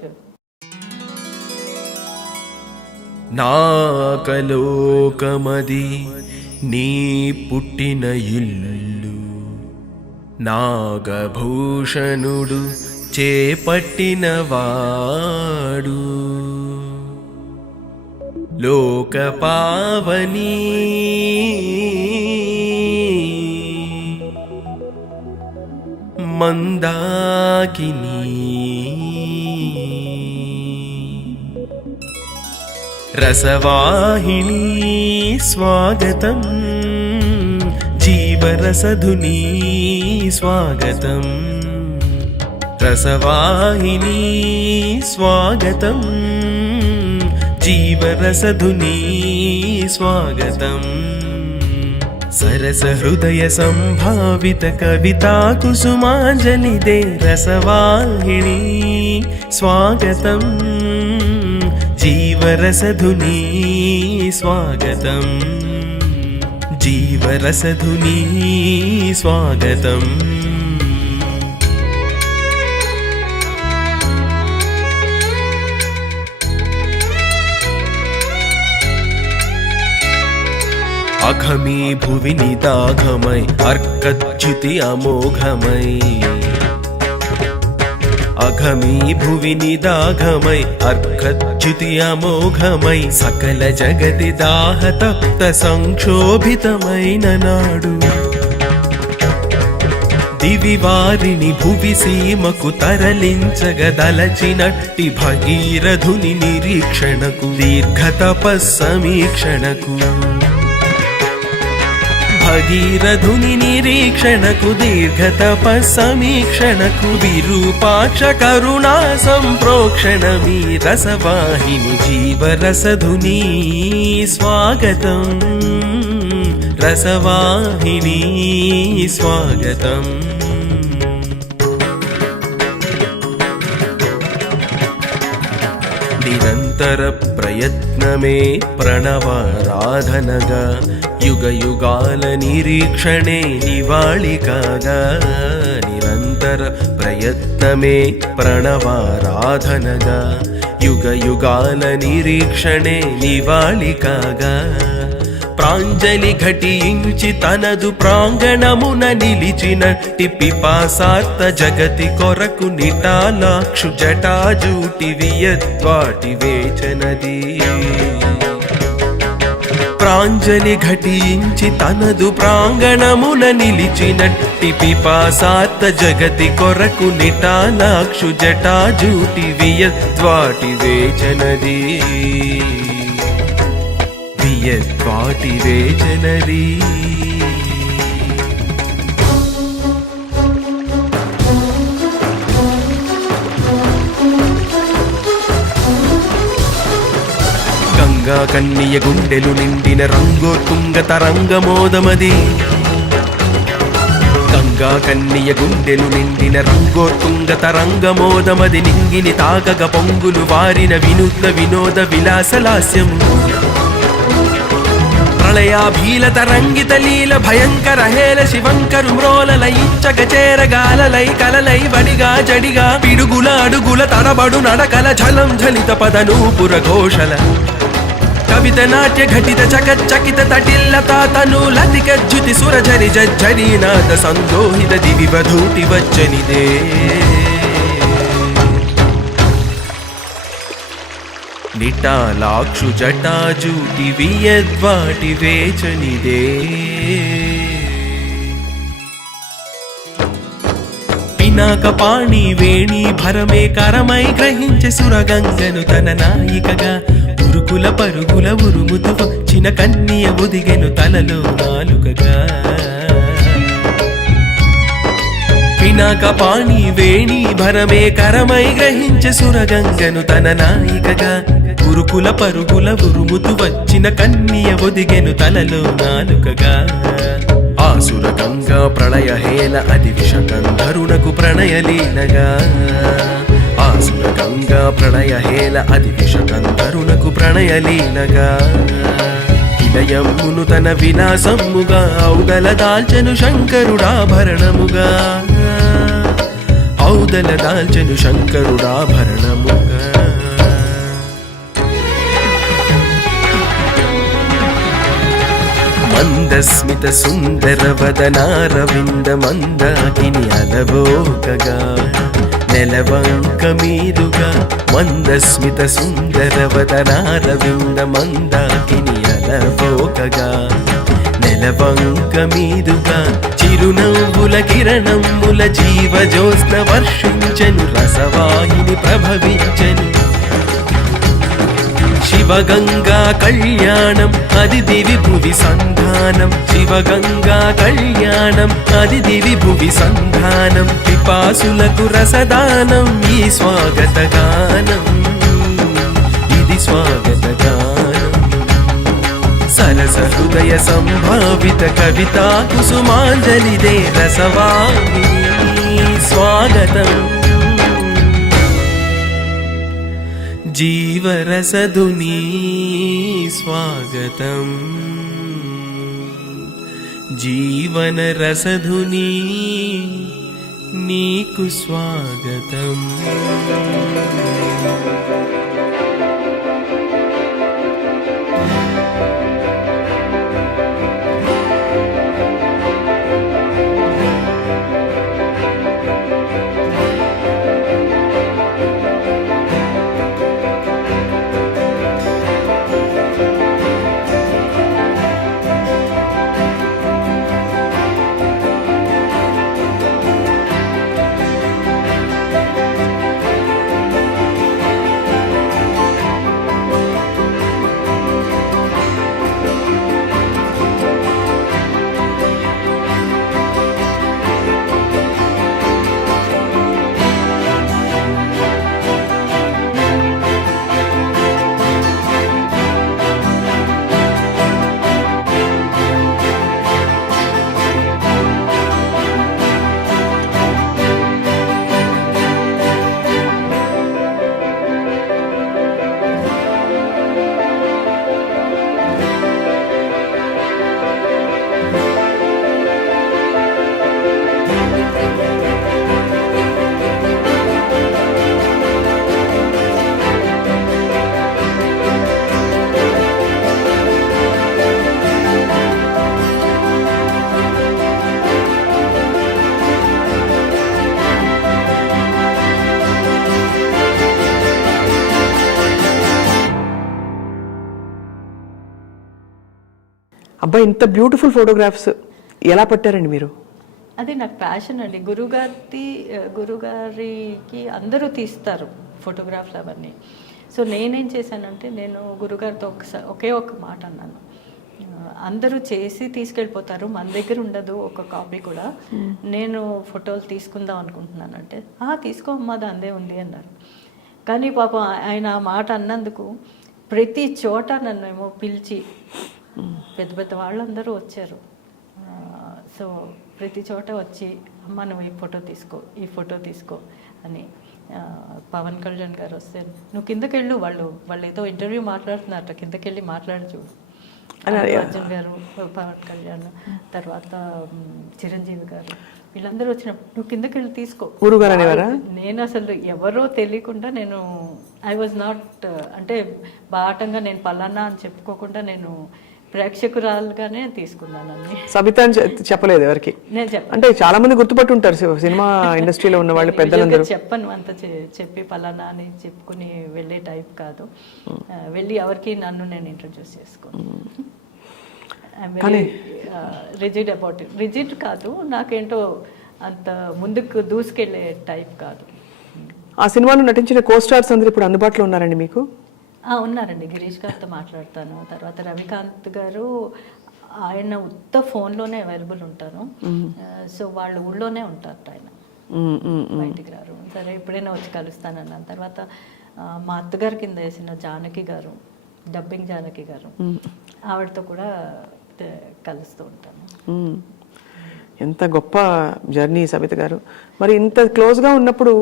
నాకలోకమది నీ పుట్టిన ఇల్లు, నాగభూషణుడు చేపట్టిన వాడు, లోకపావని మందాకిని, రసవాహిని స్వాగతం జీవ జీవరసధుని స్వాగతం రసవాహిని స్వాగతం జీవరసధుని స్వాగతం సరస హృదయ సంభావిత కవితా కుసుమాంజలిదే రసవాహిని స్వాగతం జీవరసధుని స్వాగతం జీవరసధుని స్వాగతం అఘమీ భువి నిదాఘమై అర్కచ్యుతి అమోఘమై అఘమీ భువి నిదాఘమై అర్కచ్యుతి అమోఘమై సకల జగతి దాహతప్త సంక్షోభితమైన నాడు దివి వారిని భువి సీమకు తరలించగదలచినట్టి భగీరథుని నిరీక్షణకు దీర్ఘ తపస్సమీక్షణకు భగీరథుని నిరీక్షణకు దీర్ఘ తపస్సమీక్షణకు విరూపాక్ష కరుణా సంప్రోక్షణమీ రసవాహిని జీవరసధుని స్వాగతం రసవాహిని స్వాగతం నిరంతర ప్రయత్నమే ప్రణవారాధనగా యుగ యుగాల నిరీక్షణే నివాళికాగా నిరంతర ప్రయత్నమే ప్రణవారాధనగా యుగ యుగాల నిరీక్షణే నివాళికాగా ప్రాంజలి ఘటించి తనదు ప్రాంగణమున నిలిచినట్టి పిపాసార్త జగతి కొరకు నిటాలాక్షు జటాజూటి వియద్వాటి వేచనది ప్రాంజలి ఘటించి తనదు ప్రాంగణమున నిలిచినట్టి పిపాసార్త జగతి కొరకు నిటాలాక్షు జటాజూటి వియద్వాటి వేచనది వియద్వాటి వేచనది గంగా కన్నియ గుండెలు నిండిన రంగోత్తుంగ తరంగమోదమది గంగా కన్నియ గుండెలు నిండిన రంగోత్తుంగ తరంగమోదమది నింగిని తాకగ పొంగులు వారిన వినూత్న వినోద విలాసలాస్యము ప్రళయాభీల తరంగిత లీల భయంకర హేల శివంకరు మ్రోలలయించగ చేరగాలలై కలలై వడిగా జడిగా పిడుగుల అడుగుల తడబడు నడకల ఝలం ఝలిత పదనూపుర ఘోషల కవిత నాట్య ఘటిత చకచకిత తటిల్లతా తనూలతిక జ్యుతి సురఝరి జజ్జరీనాథ సందోహిత దివి వధూటి వచ్చనిదే నిటాలాక్షు జటాజూటి వియద్వాటి వేచనిదే పినాక పాణి వేణి భరమే కరమై గ్రహించే సురగంగను తన నాయికగా ఉరుకుల పరుగుల ఉరుముతు వచ్చిన కన్నియ ఒదిగెను తలలో నాలుకగా పినాక పాణి వేణి భరమే కరమై గ్రహించే సురగంగను తన నాయికగా ఉరుకుల పరుగుల ఉరుముతు వచ్చిన కన్నియ ఒదిగెను తలలో నాలుకగా ఆసుర గంగా ప్రళయ హేల అతి విషకంధరునకు ప్రణయలీనగా ఆసుర గంగా ప్రళయ హేల అతి విషకంధరునకు ప్రణయలీనగా ఇలయమ్మును తన విలాసమ్ముగా ఔదల దాల్చెను శంకరుడాభరణముగా ఔదల దాల్చెను శంకరుడాభరణముగా మందస్మిత సుందర వదనారవింద మందాకిని అలవోకగా నెలవంక మీదుగా మందస్మిత సుందర వదనారవింద మందాకిని అలవోకగా నెలవంక మీదుగా చిరునవ్వుల కిరణముల జీవజోత్స్న వర్షించెను రసవాహిని ప్రభవించెను శివ శివగంగా కళ్యాణం అది దివి భువి సంధానం శివగంగా కళ్యాణం అది దివి భువి సంధానం పిపాసులకు రసదానం ఈ స్వాగత గానం ఇది స్వాగత గానం సరస హృదయ సంభావిత కవితా కుసుమాంజలిదే రసవాహిని స్వాగతం జీవరసధుని స్వాగతం జీవన రసధుని నీకు స్వాగతం అబ్బాయి ఇంత బ్యూటిఫుల్ ఫోటోగ్రాఫ్స్ ఎలా పట్టారండి మీరు? అది నాకు ప్యాషన్ అండి. గురుగారికి అందరూ తీస్తారు ఫోటోగ్రాఫ్లు అవన్నీ. సో నేనేం చేశానంటే నేను గురుగారితో ఒకే ఒక మాట అన్నాను, అందరూ చేసి తీసుకెళ్ళిపోతారు, మన దగ్గర ఉండదు ఒక కాపీ కూడా, నేను ఫోటోలు తీసుకుందాం అనుకుంటున్నానంటే తీసుకో అమ్మా దాందే ఉంది అన్నారు. కానీ పాపం ఆయన ఆ మాట అన్నందుకు ప్రతి చోట నన్నేమో పిలిచి పెద్ద పెద్ద వాళ్ళందరూ వచ్చారు. సో ప్రతి చోట వచ్చి అమ్మ నువ్వు ఈ ఫోటో తీసుకో అని. పవన్ కళ్యాణ్ గారు వస్తే నువ్వు కిందకెళ్ళు, వాళ్ళు ఏదో ఇంటర్వ్యూ మాట్లాడుతున్నారట, కిందకెళ్ళి మాట్లాడి చూడు. అర్జున్ గారు, పవన్ కళ్యాణ్, తర్వాత చిరంజీవి గారు వీళ్ళందరూ వచ్చినప్పుడు నువ్వు కిందకెళ్ళి తీసుకో. నేను అసలు ఎవరో తెలియకుండా నేను ఐ వాజ్ నాట్ అంటే బాటంగా నేను పలానా అని చెప్పుకోకుండా నేను ప్రేక్షకురాలుగానే తీసుకున్నాను అన్ని. సబిత అని చెప్పలేదు ఎవరికి? నేను చెప్పను. అంటే చాలా మంది గుర్తుపట్టుంటారు సినిమా ఇండస్ట్రీలో ఉన్న వాళ్ళు పెద్దలందరూ. చెప్పను అంత చెప్పి పలానా అని చెప్పుకుని వెళ్ళే టైప్ కాదు. వెళ్ళి ఎవరికి నన్ను నేను ఇంట్రడ్యూస్ చేసుకోను. Rigid about it. రిజిడ్ కాదు, నాకేంటో అంత ముందుకు దూసుకెళ్లే టైప్ కాదు. ఆ సినిమాలో నటించిన కో స్టార్స్ అందరూ ఇప్పుడు అందుబాటులో ఉన్నారండి మీకు? ఉన్నారండి. గిరీష్ గారితో మాట్లాడతాను. తర్వాత రవికాంత్ గారు, ఆయన ఉత్త ఫోన్లోనే అవైలబుల్ ఉంటాను. సో వాళ్ళు ఊళ్ళోనే ఉంటారు, ఆయన బయటికి రారు. సరే ఎప్పుడైనా వచ్చి కలుస్తానన్నాను. తర్వాత మా అత్తగారి కింద వేసిన జానకి గారు, డబ్బింగ్ జానకి గారు, ఆవిడతో కూడా కలుస్తూ ఉంటాను. ఎంత గొప్ప జర్నీ సబిత గారు. మరి ఇంత క్లోజ్గా ఉన్నప్పుడు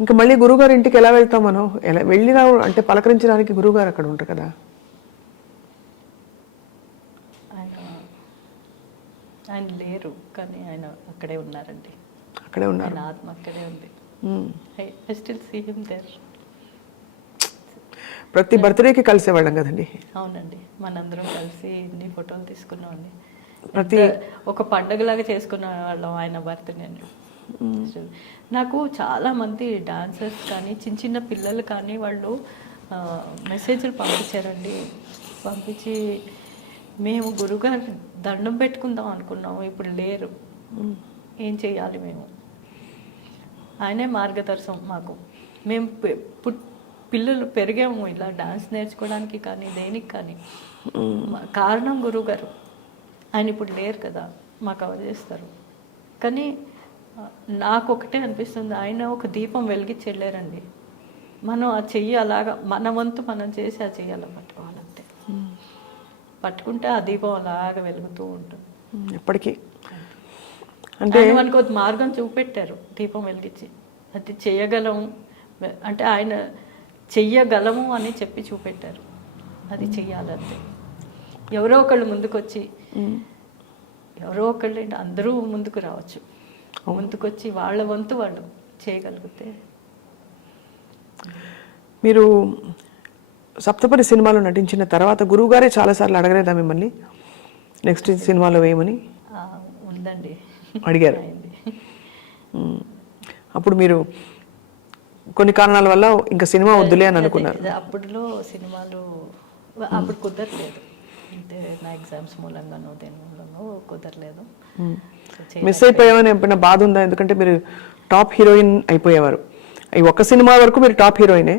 ఇంకా మళ్ళీ గురువుగారు ఇంటికి ఎలా వెళ్తాం మనం? ఎలా వెళ్ళినా అంటే పలకరించడానికి గురువుగారు అక్కడ ఉంటారు కదా. ఆయన లేరు, కానీ ఆయన అక్కడే ఉన్నారండి. అక్కడే ఉన్నారు, ఆత్మ అక్కడే ఉంది. I still see him there. ప్రతి బర్త్డేకి కలిసేవాళ్ళం కదండి. అవునండి, మనందరం కలిసి ఇన్ని ఫోటోలు తీసుకున్నామండి. ప్రతి ఒక పండుగలాగా చేసుకున్న వాళ్ళం ఆయన బర్త్డే. నాకు చాలామంది డాన్సర్స్ కానీ చిన్న చిన్న పిల్లలు కానీ వాళ్ళు మెసేజ్లు పంపించారండి. పంపించి మేము గురుగారు దండం పెట్టుకుందాం అనుకున్నాము, ఇప్పుడు లేరు, ఏం చేయాలి మేము? ఆయనే మార్గదర్శనం మాకు. మేము పిల్లలు పెరిగాము ఇలా డాన్స్ నేర్చుకోవడానికి కానీ దేనికి కానీ. కారణం గురువు గారు. ఆయన ఇప్పుడు లేరు కదా, మాకు కవర్ చేస్తారు. కానీ నాకు ఒకటే అనిపిస్తుంది, ఆయన ఒక దీపం వెలిగించి వెళ్ళారండి. మనం ఆ చెయ్యి అలాగా మన వంతు మనం చేసి ఆ చెయ్యి అలా పట్టుకోవాలంతే. పట్టుకుంటే ఆ దీపం అలాగా వెలుగుతూ ఉంటుంది ఎప్పటికీ. అంటే ఆయన మనకు ఒక మార్గం చూపెట్టారు దీపం వెలిగించి, అది చెయ్యగలం అంటే ఆయన చెయ్యగలము అని చెప్పి చూపెట్టారు. అది చెయ్యాలంతే. ఎవరో ఒకళ్ళు ముందుకొచ్చి, ఎవరో ఒకళ్ళు ఏంటి అందరూ ముందుకు రావచ్చు, ముందుకొచ్చి వాళ్ళ వంతు వాళ్ళు చేయగలిగితే. మీరు సప్తపది సినిమాలో నటించిన తర్వాత గురువుగారే చాలాసార్లు అడగలేదా మిమ్మల్ని నెక్స్ట్ సినిమాలో వేయమని? ఉందండి, అడిగారు. అప్పుడు మీరు కొన్ని కారణాల వల్ల ఇంకా సినిమా వద్దులే అని అనుకున్నారు. అప్పుడులో సినిమాలు అప్పుడు కుదరలేదు, అంటే నా ఎగ్జామ్స్ మూలంగానో దేని మూలంగానో కుదరలేదు. మిస్ అయిపోయామని ఎప్పుడైనా బాధ ఉందా? ఎందుకంటే మీరు టాప్ హీరోయిన్ అయిపోయేవారు. ఈ ఒక్క సినిమా వరకు మీరు టాప్ హీరోయినే,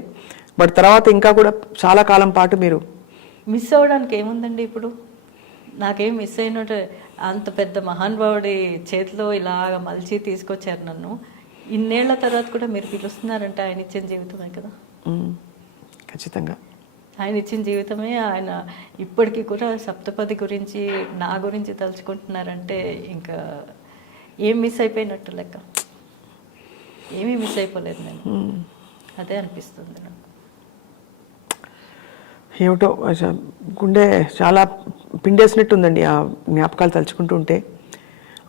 బట్ తర్వాత ఇంకా కూడా చాలా కాలం పాటు మీరు మిస్ అవ్వడానికి ఏముందండి. ఇప్పుడు నాకేం మిస్ అయినట్టు, అంత పెద్ద మహానుభావుడి చేతిలో ఇలాగ మలిచి తీసుకొచ్చారు నన్ను. ఇన్నేళ్ల తర్వాత కూడా మీరు పిలుస్తున్నారంటే ఆయన ఇచ్చిన జీవితమే కదా. ఖచ్చితంగా ఆయన ఇచ్చిన జీవితమే. ఆయన ఇప్పటికీ కూడా సప్తపది గురించి నా గురించి తలుచుకుంటున్నారంటే ఇంకా ఏం మిస్ అయిపోయినట్టు లెక్క. ఏమీ మిస్ అయిపోలేదు నేను, అదే అనిపిస్తుంది నాకు. ఏమిటో గుండె చాలా పిండేసినట్టు ఉందండి ఆ జ్ఞాపకాలు తలుచుకుంటూ ఉంటే.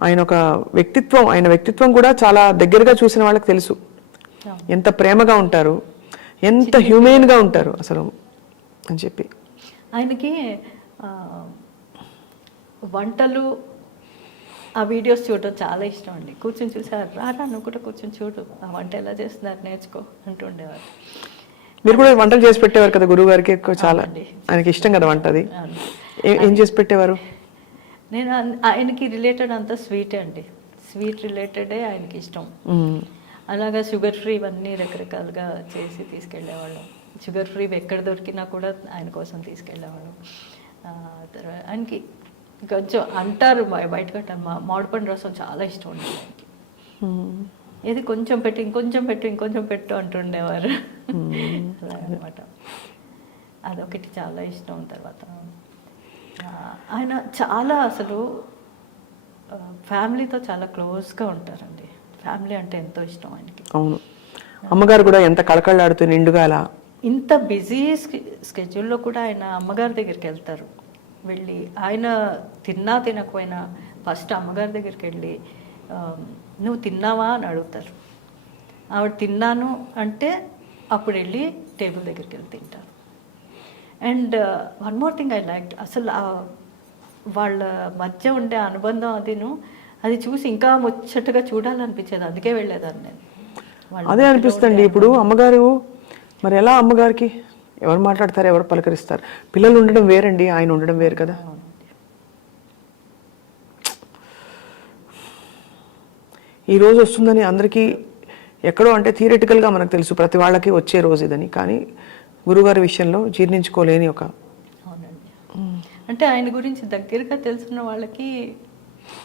ఆయన ఒక వ్యక్తిత్వం, ఆయన వ్యక్తిత్వం కూడా చాలా దగ్గరగా చూసిన వాళ్ళకి తెలుసు ఎంత ప్రేమగా ఉంటారు, ఎంత హ్యూమెన్గా ఉంటారు అసలు అని చెప్పి. ఆయనకి వంటలు ఆ వీడియోస్ చూడటం చాలా ఇష్టం అండి. కూర్చొని చూసారు, రారా నువ్వు కూడా కూర్చొని చూడు, ఆ వంట ఎలా చేస్తున్నారు నేర్చుకో అంటుండేవారు. మీరు కూడా వంటలు చేసి పెట్టేవారు కదా గురువు గారికి? ఎక్కువ చాలా ఆయనకి ఇష్టం కదా వంట. అది ఏం చేసి పెట్టేవారు? నేను ఆయనకి రిలేటెడ్ అంతా స్వీటే అండి, స్వీట్ రిలేటెడే ఆయనకి ఇష్టం. అలాగా షుగర్ ఫ్రీ ఇవన్నీ రకరకాలుగా చేసి తీసుకెళ్ళేవాళ్ళం. షుగర్ ఫ్రీ ఎక్కడ దొరికినా కూడా ఆయన కోసం తీసుకెళ్ళేవాళ్ళం. తర్వాత ఆయనకి కొంచెం అంటారు బయటకట్ట మామిడిపండు రసం చాలా ఇష్టం ఉండేది ఆయనకి. ఏది కొంచెం పెట్టు, ఇంకొంచెం పెట్టు, ఇంకొంచెం పెట్టు అంటుండేవారు. అలాగనమాట. అదొకటి చాలా ఇష్టం. తర్వాత ఆయన చాలా అసలు ఫ్యామిలీతో చాలా క్లోజ్గా ఉంటారండి. ఫ్యామిలీ అంటే ఎంతో ఇష్టం ఆయనకి. అవును, అమ్మగారు కూడా ఎంత కళకళలాడుతూ నిండుగా అలా. ఇంత బిజీ స్కెడ్యూల్లో కూడా ఆయన అమ్మగారి దగ్గరికి వెళ్తారు. వెళ్ళి ఆయన తిన్నా తినకపోయినా ఫస్ట్ అమ్మగారి దగ్గరికి వెళ్ళి నువ్వు తిన్నావా అని అడుగుతారు. ఆవిడ తిన్నాను అంటే అప్పుడు వెళ్ళి టేబుల్ దగ్గరికి వెళ్ళి తింటారు. And one more thing I like, అసలు వాళ్ళ మధ్య ఉండే అనుబంధం అది చూసి ఇంకా ముచ్చటగా చూడాలనిపించేది, అందుకే వెళ్ళేదాన్ని నేను. అదే అనిపిస్తుంది. ఇప్పుడు అమ్మగారు మరి ఎలా, అమ్మగారికి ఎవరు మాట్లాడతారు, ఎవరు పలకరిస్తారు? పిల్లలు ఉండడం వేరండి, ఆయన ఉండడం వేరు కదా. ఈ రోజు వస్తుందని అందరికీ ఎక్కడో అంటే థియరిటికల్గా మనకు తెలుసు ప్రతి వాళ్ళకి వచ్చే రోజు ఇదని, కానీ గురుగారి విషయంలో జీర్ణించుకోలేని ఒక. అవునండి, అంటే ఆయన గురించి దగ్గరగా తెలుసున్న వాళ్ళకి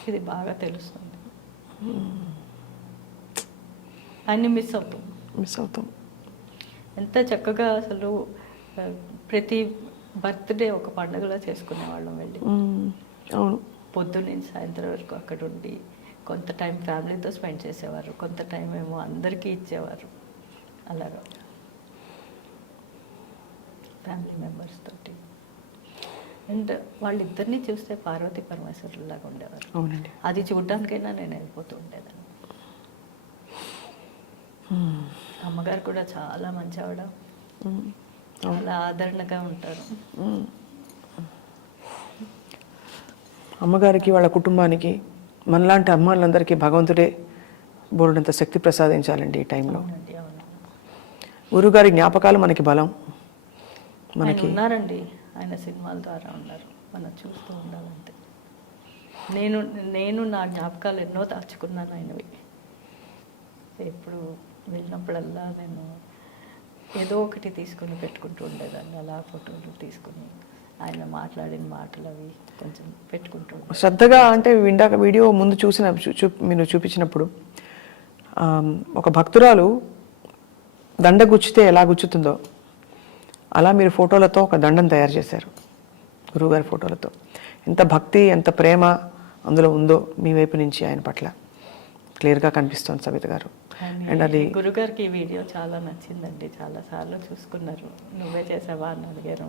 ఇది బాగా తెలుస్తుంది. ఆయన్ని మిస్ అవుతాం. ఎంత చక్కగా అసలు ప్రతి బర్త్డే ఒక పండుగలా చేసుకునేవాళ్ళం వెళ్ళి. అవును, పొద్దున్న సాయంత్రం వరకు అక్కడ ఉండి కొంత టైం ఫ్యామిలీతో స్పెండ్ చేసేవారు, కొంత టైం ఏమో అందరికీ ఇచ్చేవారు. అలాగా ఫ్యామిలీ మెంబర్స్ తోటి. అండ్ వాళ్ళిద్దరినీ చూస్తే పార్వతీ పరమేశ్వరులాగా ఉండేవారు. అవునండి, అది చూడడానికైనా నేను వెళ్ళిపోతూ ఉండేదాన్ని. అమ్మగారు కూడా చాలా మంచి ఆవిడ, చాలా ఆదరణగా ఉంటారు. అమ్మగారికి వాళ్ళ కుటుంబానికి మనలాంటి అమ్మాళ్ళందరికీ భగవంతుడే బోర్డంత శక్తి ప్రసాదించాలండి ఈ టైంలో. గురుగారి జ్ఞాపకాలు మనకి బలం. మనకి ఉన్నారండి, ఆయన సినిమాల ద్వారా ఉన్నారు, మనం చూస్తూ ఉండాలంతే. నేను నా జ్ఞాపకాలు ఎన్నో దాచుకున్నాను ఆయనవి. ఎప్పుడు వెళ్ళినప్పుడల్లా నేను ఏదో ఒకటి తీసుకుని పెట్టుకుంటూ ఉండేదాన్ని, అలా ఫోటోలు తీసుకుని ఆయన మాట్లాడిన మాటలు అవి కొంచెం పెట్టుకుంటూ ఉండేదాన్ని. శ్రద్ధగా అంటే ఇందాక వీడియో ముందు మీరు చూపించినప్పుడు ఒక భక్తురాలు దండ గుచ్చితే ఎలా గుచ్చుతుందో అలా మీరు ఫోటోలతో ఒక దండం తయారు చేశారు, గురువుగారి ఫోటోలతో. ఎంత భక్తి ఎంత ప్రేమ అందులో ఉందో మీ వైపు నుంచి ఆయన పట్ల క్లియర్గా కనిపిస్తుంది సబిత గారు. అండ్ అది గురుగారికి ఈ వీడియో చాలా నచ్చిందండి, చాలాసార్లు చూసుకున్నారు. నువ్వే చేసావా అని అడిగారు.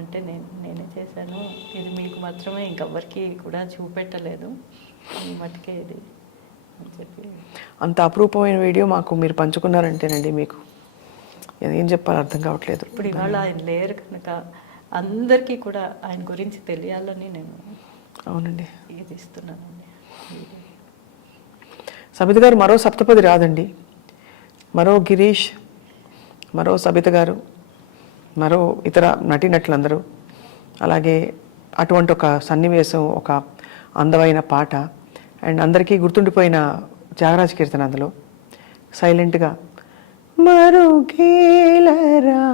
అంటే నేనే చేశాను, ఇది మీకు మాత్రమే, ఇంకెవ్వరికి కూడా చూపెట్టలేదు, ఈ మటుకే ఇది అని చెప్పి. అంత అపురూపమైన వీడియో మాకు మీరు పంచుకున్నారంటేనండి మీకు ఏం చెప్పాలో అర్థం కావట్లేదు. ఇప్పుడు ఇవాళ ఆయన లేరు కనుక అందరికీ కూడా ఆయన గురించి తెలియాలని నేను అవునండి ఇది ఇస్తున్నానండి. సబిత గారు మరో సప్తపది రాదండి, మరో గిరీష్, మరో సబిత గారు, మరో ఇతర నటీనటులందరూ, అలాగే అటువంటి ఒక సన్నివేశం, ఒక అందమైన పాట, అండ్ అందరికీ గుర్తుండిపోయిన త్యాగరాజ కీర్తన అందులో సైలెంట్గా మరుగేలరా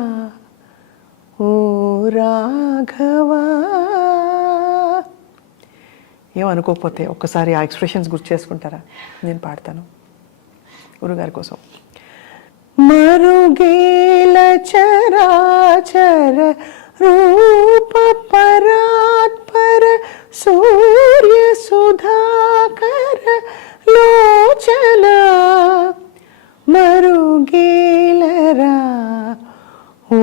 ఓ రాఘవా. ఏమనుకోకపోతే ఒక్కసారి ఆ ఎక్స్ప్రెషన్స్ గుర్తు చేసుకుంటారా? నేను పాడతాను గురుగారి కోసం. మరుగేల చరాచర రూప పరాత్పర సూర్య సుధాకర లోచన మరుగేలరా ఓ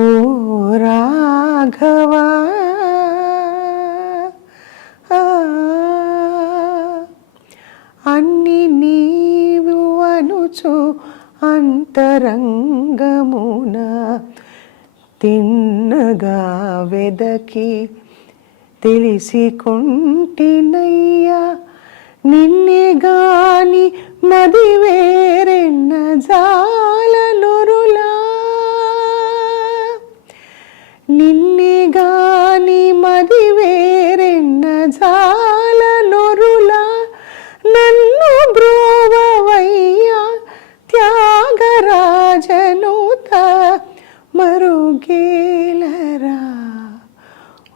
రాఘవా. అన్ని నీవు అనుచు అంతరంగమున తిన్నగా వెదకి తెలిసి కొంటినయ్యా, నిన్నే గాని మది వేరెన్న జాలనురులా, నిన్నే గాని మది వేరెన్న జాలనురులా, నన్ను బ్రోవవయ్యా త్యాగరాజనుత మరుగేలరా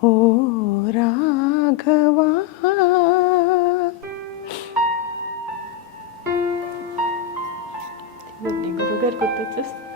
ఓ రాఘవా. గురుగారు గుర్తొచ్చేస్తారు.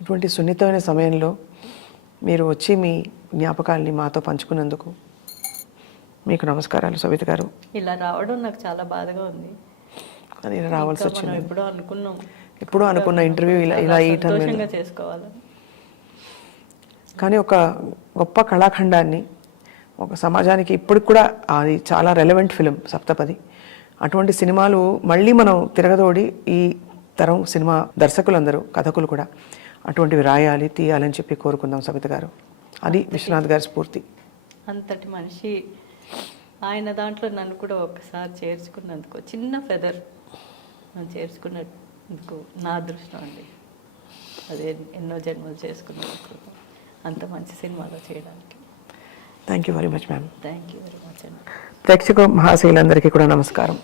ఇటువంటి సున్నితమైన సమయంలో మీరు వచ్చి మీ జ్ఞాపకాలని మాతో పంచుకున్నందుకు మీకు నమస్కారాలు సబిత గారు. ఇలా రావడం నాకు చాలా బాధగా ఉంది. అది రావాల్సి వచ్చింది. ఎప్పుడూ అనుకున్న ఇంటర్వ్యూ ఇలా ఈ సంతోషంగా చేసుకోవాలని. కానీ ఒక గొప్ప కళాఖండాన్ని ఒక సమాజానికి ఇప్పటికి కూడా అది చాలా రెలవెంట్ ఫిలిం సప్తపది. అటువంటి సినిమాలు మళ్ళీ మనం తిరగదోడి ఈ తరం సినిమా దర్శకులందరూ కథకులు కూడా అటువంటివి రాయాలి తీయాలని చెప్పి కోరుకుందాం సబిత గారు. అది విశ్వనాథ్ గారి స్ఫూర్తి. అంతటి మనిషి ఆయన దాంట్లో నన్ను కూడా ఒక్కసారి చేర్చుకున్నందుకు, చిన్న ఫెదర్ నన్ను చేర్చుకున్నందుకు నా అదృష్టం అండి. అదే ఎన్నో జన్మలు చేసుకున్నందుకు అంత మంచి సినిమాలో చేయడానికి. Thank you very much ma'am. Thank you very much అండి. ప్రేక్షక మహాశైలందరికీ కూడా నమస్కారం.